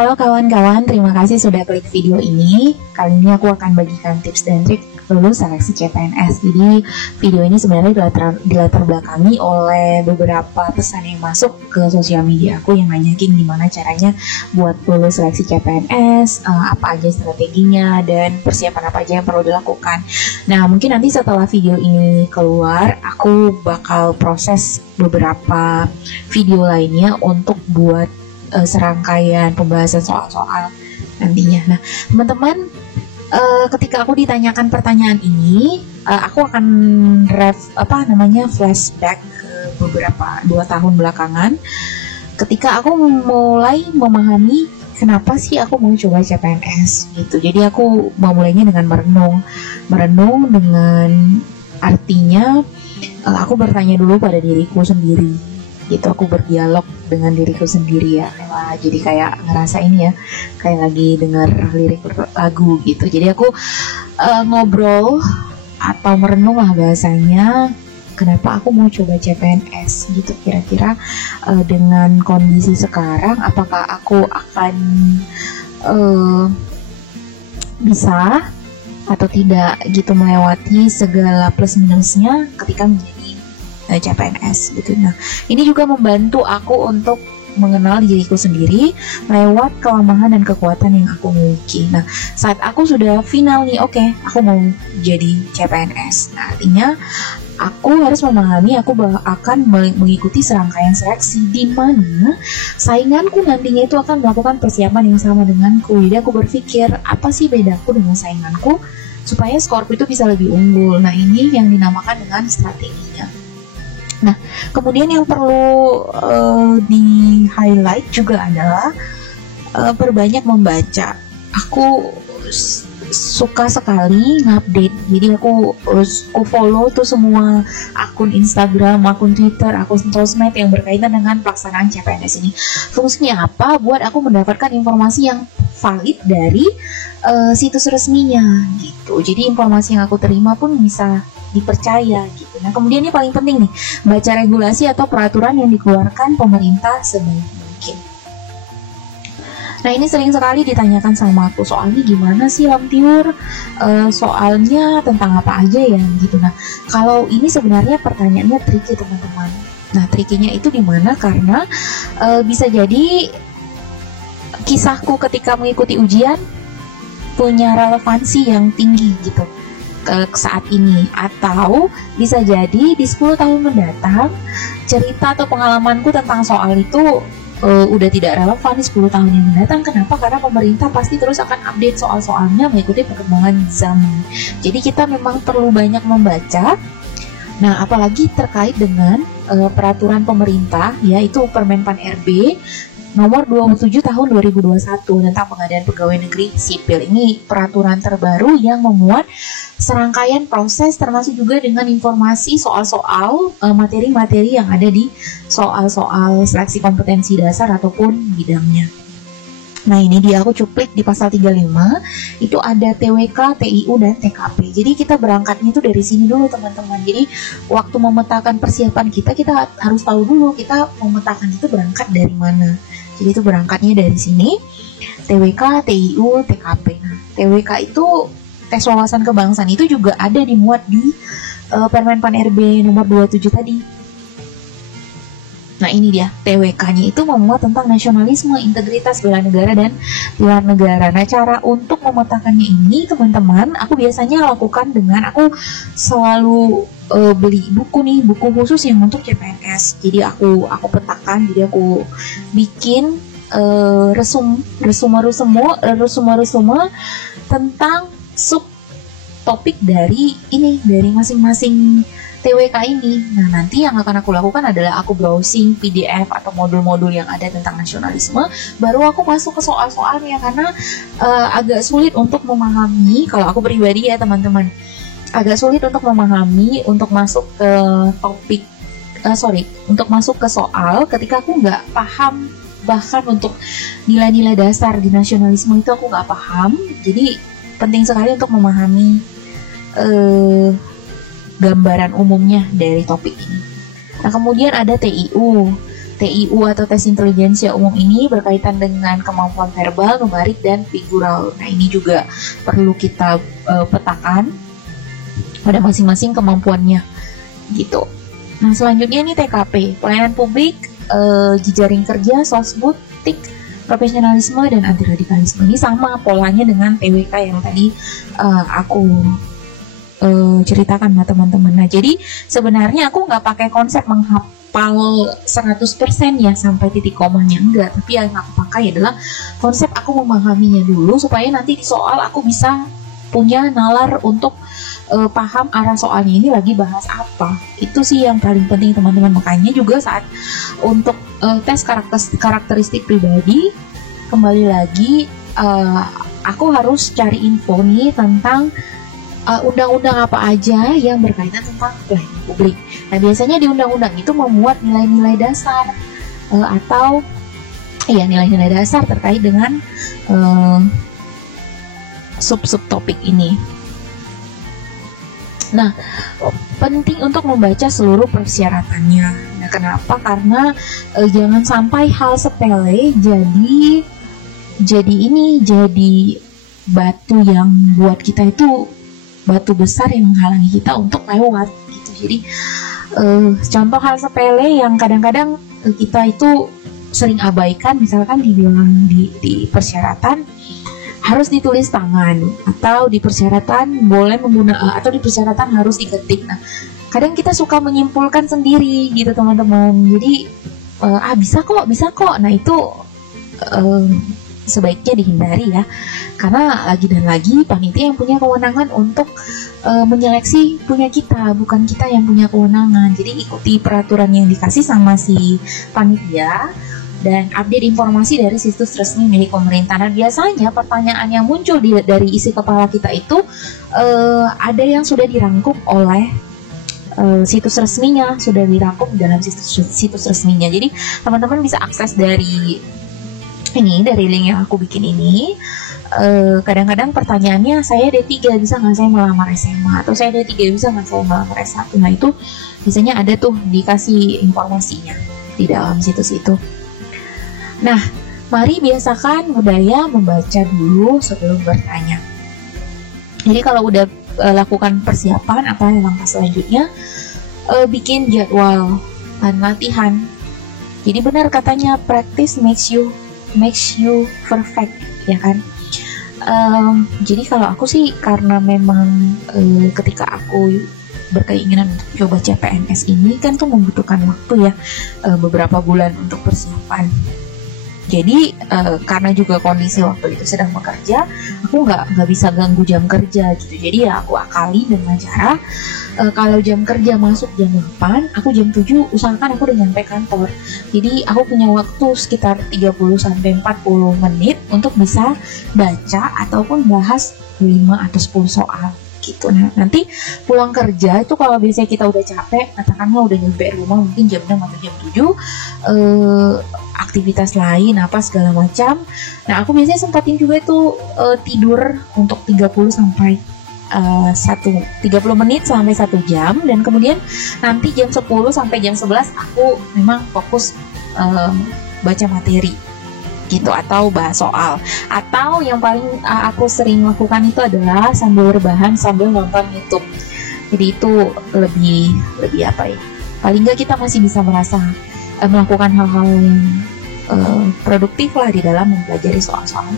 Halo kawan-kawan, terima kasih sudah klik video ini. Kali ini aku akan bagikan tips dan trik lulus seleksi CPNS. Jadi video ini sebenarnya dilatar belakangi oleh beberapa pesan yang masuk ke sosial media aku yang nanyain gimana caranya buat lulus seleksi CPNS, apa aja strateginya, dan persiapan apa aja yang perlu dilakukan. Nah, mungkin nanti setelah video ini keluar, aku bakal proses beberapa video lainnya untuk buat serangkaian pembahasan soal-soal nantinya. Nah, teman-teman, ketika aku ditanyakan pertanyaan ini, aku akan flashback ke beberapa 2 tahun belakangan ketika aku mulai memahami kenapa sih aku mau coba CPNS gitu. Jadi aku memulainya dengan merenung dengan artinya aku bertanya dulu pada diriku sendiri gitu. Aku berdialog dengan diriku sendiri ya. Jadi kayak ngerasa ini ya, kayak lagi denger lirik lagu gitu. Jadi aku ngobrol atau merenung lah bahasanya, kenapa aku mau coba CPNS gitu. Kira-kira dengan kondisi sekarang, apakah aku akan bisa atau tidak gitu melewati segala plus minusnya ketika menjadi CPNS gitu. Nah, ini juga membantu aku untuk mengenal diriku sendiri lewat kelemahan dan kekuatan yang aku miliki. Nah, saat aku sudah final nih, oke, aku mau jadi CPNS. Nah, artinya aku harus memahami aku akan mengikuti serangkaian seleksi di mana sainganku nantinya itu akan melakukan persiapan yang sama denganku. Jadi aku berpikir, apa sih bedaku dengan sainganku supaya skorku itu bisa lebih unggul. Nah, ini yang dinamakan dengan strateginya. Nah, kemudian yang perlu di-highlight juga adalah perbanyak membaca. Aku suka sekali ngupdate. Jadi aku follow tuh semua akun Instagram, akun Twitter, akun sosmed yang berkaitan dengan pelaksanaan CPNS ini. Fungsinya apa? Buat aku mendapatkan informasi yang valid dari situs resminya gitu. Jadi informasi yang aku terima pun bisa dipercaya gitu. Nah, kemudian ini paling penting nih, baca regulasi atau peraturan yang dikeluarkan pemerintah sebaik mungkin. Nah, ini sering sekali ditanyakan sama aku, soalnya gimana sih Lamtiur? Soalnya tentang apa aja ya gitu. Nah, kalau ini sebenarnya pertanyaannya tricky teman-teman. Nah, trickinya itu dimana? Karena bisa jadi kisahku ketika mengikuti ujian punya relevansi yang tinggi gitu saat ini, atau bisa jadi di 10 tahun mendatang cerita atau pengalamanku tentang soal itu udah tidak relevan di 10 tahun yang mendatang. Kenapa? Karena pemerintah pasti terus akan update soal-soalnya mengikuti perkembangan zaman. Jadi kita memang perlu banyak membaca. Nah, apalagi terkait dengan peraturan pemerintah, yaitu Permenpan RB nomor 27 tahun 2021 tentang pengadaan pegawai negeri sipil. Ini peraturan terbaru yang memuat serangkaian proses termasuk juga dengan informasi soal-soal materi-materi yang ada di soal-soal seleksi kompetensi dasar ataupun bidangnya. Nah, ini dia aku cuplik di pasal 35, itu ada TWK, TIU, dan TKP. Jadi kita berangkatnya itu dari sini dulu teman-teman. Jadi waktu memetakan persiapan kita harus tahu dulu kita memetakan itu berangkat dari mana. Jadi itu berangkatnya dari sini, TWK, TIU, TKP. Nah, TWK itu tes wawasan kebangsaan itu juga ada dimuat di Permenpan RB nomor 27 tadi. Nah, ini dia TWK-nya itu memuat tentang nasionalisme, integritas, bela negara, dan pilar negara. Nah, cara untuk memetakannya ini teman-teman, aku biasanya lakukan dengan aku selalu beli buku khusus yang untuk CPNS. Jadi aku petakan, jadi aku bikin resume tentang subtopik dari masing-masing TWK ini. Nah, nanti yang akan aku lakukan adalah aku browsing PDF atau modul-modul yang ada tentang nasionalisme, baru aku masuk ke soal-soalnya, karena agak sulit untuk memahami, kalau aku pribadi ya teman-teman, agak sulit untuk memahami, untuk masuk ke untuk masuk ke soal ketika aku nggak paham, bahkan untuk nilai-nilai dasar di nasionalisme itu aku nggak paham. Jadi penting sekali untuk memahami gambaran umumnya dari topik ini. Nah, kemudian ada TIU. TIU atau tes intelijensia umum ini berkaitan dengan kemampuan verbal, numerik, dan figural. Nah, ini juga perlu kita petakan pada masing-masing kemampuannya gitu. Nah, selanjutnya ini TKP, pelayanan publik, jejaring kerja, sosbud, TIK, profesionalisme, dan anti radikalisme. Ini sama polanya dengan TWK yang tadi aku ceritakan sama teman-teman. Nah, jadi sebenarnya aku nggak pakai konsep menghafal 100% ya sampai titik komanya, enggak, tapi yang aku pakai adalah konsep aku memahaminya dulu supaya nanti di soal aku bisa punya nalar untuk paham arah soalnya ini lagi bahas apa. Itu sih yang paling penting teman-teman. Makanya juga saat untuk tes karakteristik pribadi, kembali lagi aku harus cari info nih tentang undang-undang apa aja yang berkaitan tentang pelayanan publik. Nah, biasanya di undang-undang itu memuat nilai-nilai dasar atau nilai-nilai dasar terkait dengan sub-sub topik ini. Nah, penting untuk membaca seluruh persyaratannya. Nah, kenapa? Karena jangan sampai hal sepele jadi batu yang buat kita itu batu besar yang menghalangi kita untuk lewat gitu. Jadi contoh hal sepele yang kadang-kadang kita itu sering abaikan, misalkan dibilang di persyaratan harus ditulis tangan, atau di persyaratan boleh menggunakan, atau di persyaratan harus diketik. Nah, kadang kita suka menyimpulkan sendiri gitu teman-teman. Jadi bisa kok. Nah, itu sebaiknya dihindari ya, karena lagi dan lagi panitia yang punya kewenangan untuk menyeleksi punya kita, bukan kita yang punya kewenangan. Jadi ikuti peraturan yang dikasih sama si panitia dan update informasi dari situs resmi milik pemerintah. Nah, biasanya pertanyaan yang muncul dari isi kepala kita itu ada yang sudah dirangkum oleh situs resminya, sudah dirangkum dalam situs resminya. Jadi teman-teman bisa akses dari link yang aku bikin ini. Kadang-kadang pertanyaannya, saya D3 bisa nggak saya melamar SMA, atau saya D3 bisa nggak saya melamar S1. Nah, itu biasanya ada tuh dikasih informasinya di dalam situs itu. Nah, mari biasakan budaya membaca dulu sebelum bertanya. Jadi kalau udah lakukan persiapan, apa yang langkah selanjutnya? Bikin jadwal dan latihan. Jadi benar katanya, practice makes you perfect, ya kan? Jadi kalau aku sih, karena memang ketika aku berkeinginan untuk coba CPNS ini kan tuh membutuhkan waktu ya, beberapa bulan untuk persiapan. Jadi karena juga kondisi waktu itu sedang bekerja, aku nggak bisa ganggu jam kerja gitu. Jadi ya aku akali dengan cara kalau jam kerja masuk jam 8, aku jam 7 usahakan aku udah nyampe kantor. Jadi aku punya waktu sekitar 30-40 menit untuk bisa baca ataupun bahas 5 atau 10 soal gitu. Nah, nanti pulang kerja itu kalau biasanya kita udah capek, katakanlah udah nyampe rumah mungkin jam 6 atau jam 7, aktivitas lain apa segala macam. Nah, aku biasanya sempatin juga itu tidur untuk 30 menit sampai 1 jam, dan kemudian nanti jam 10 sampai jam 11 aku memang fokus baca materi gitu, atau bahas soal. Atau yang paling aku sering lakukan itu adalah sambil rebahan sambil nonton YouTube. Jadi itu lebih apa ya, paling nggak kita masih bisa merasa melakukan hal-hal yang produktif lah di dalam mempelajari soal-soal.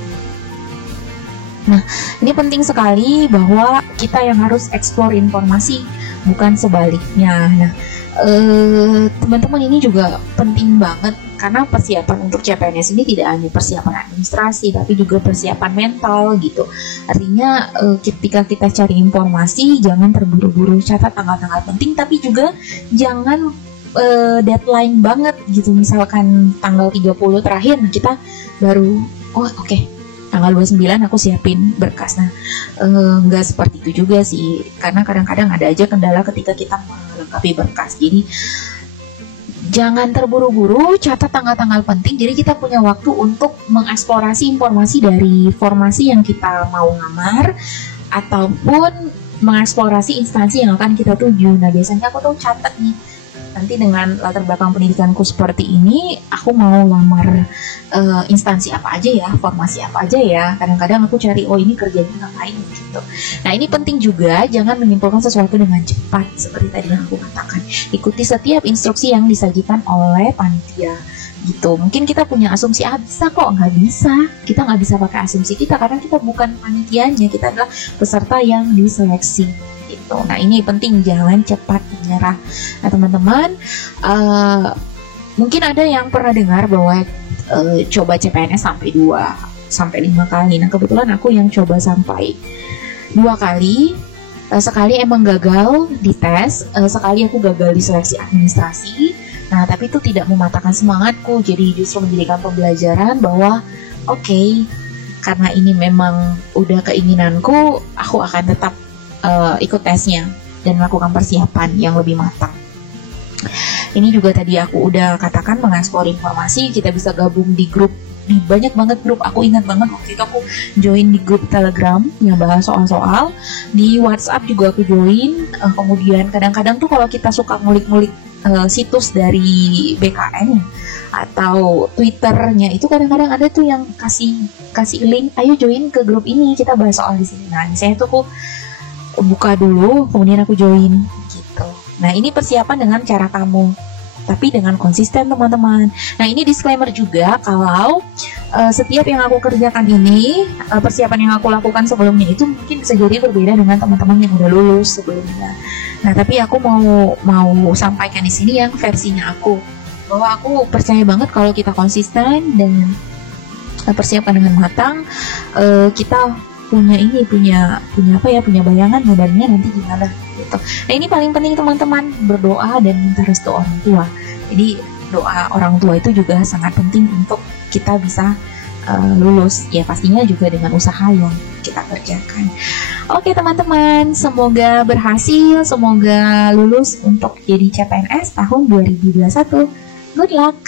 Nah, ini penting sekali bahwa kita yang harus explore informasi, bukan sebaliknya. Nah, teman-teman, ini juga penting banget karena persiapan untuk CPNS ini tidak hanya persiapan administrasi, tapi juga persiapan mental gitu. Artinya ketika kita cari informasi, jangan terburu-buru, catat tanggal-tanggal penting, tapi juga jangan deadline banget gitu. Misalkan tanggal 30 terakhir, nah kita baru tanggal 29 aku siapin berkas. Nah, nggak seperti itu juga sih, karena kadang-kadang ada aja kendala ketika kita melengkapi berkas. Jadi jangan terburu-buru, catat tanggal-tanggal penting. Jadi kita punya waktu untuk mengeksplorasi informasi dari formasi yang kita mau ngamar, ataupun mengeksplorasi instansi yang akan kita tuju. Nah, biasanya aku tuh catat nih nanti dengan latar belakang pendidikanku seperti ini, aku mau lamar instansi apa aja ya, formasi apa aja ya. Kadang-kadang aku cari, oh ini kerjanya ngapain gitu. Nah ini penting juga, jangan menyimpulkan sesuatu dengan cepat seperti tadi yang aku katakan. Ikuti setiap instruksi yang disajikan oleh panitia gitu. Mungkin kita punya asumsi, bisa kok, nggak bisa. Kita nggak bisa pakai asumsi kita karena kita bukan panitianya, kita adalah peserta yang diseleksi gitu. Nah ini penting, jangan cepat menyerah. Nah teman-teman, mungkin ada yang pernah dengar bahwa coba CPNS sampai 2-5 kali. Nah kebetulan aku yang coba sampai 2 kali. Sekali emang gagal di tes, sekali aku gagal di seleksi administrasi. Nah, tapi itu tidak mematahkan semangatku, jadi justru menjadikan pembelajaran bahwa oke, karena ini memang udah keinginanku, aku akan tetap ikut tesnya dan melakukan persiapan yang lebih matang. Ini juga tadi aku udah katakan, mengeksplor informasi, kita bisa gabung di grup, di banyak banget grup. Aku ingat banget waktu itu aku join di grup Telegram yang bahas soal-soal, di WhatsApp juga aku join. Kemudian kadang-kadang tuh kalau kita suka ngulik-ngulik situs dari BKN atau Twitternya, itu kadang-kadang ada tuh yang kasih link, ayo join ke grup ini, kita bahas soal di sini. Nah, saya tuh aku buka dulu, kemudian aku join gitu. Nah, ini persiapan dengan cara kamu, tapi dengan konsisten teman-teman. Nah, ini disclaimer juga kalau setiap yang aku kerjakan ini, persiapan yang aku lakukan sebelumnya itu mungkin bisa jadi berbeda dengan teman-teman yang udah lulus sebelumnya. Nah, tapi aku mau sampaikan di sini yang versinya aku, bahwa aku percaya banget kalau kita konsisten dan persiapkan dengan matang, kita punya bayangan modalnya nanti gimana gitu. Nah, ini paling penting teman-teman, berdoa dan minta restu orang tua. Jadi doa orang tua itu juga sangat penting untuk kita bisa lulus, ya pastinya juga dengan usaha yang kita kerjakan. Oke teman-teman, semoga berhasil, semoga lulus untuk jadi CPNS tahun 2021. Good luck!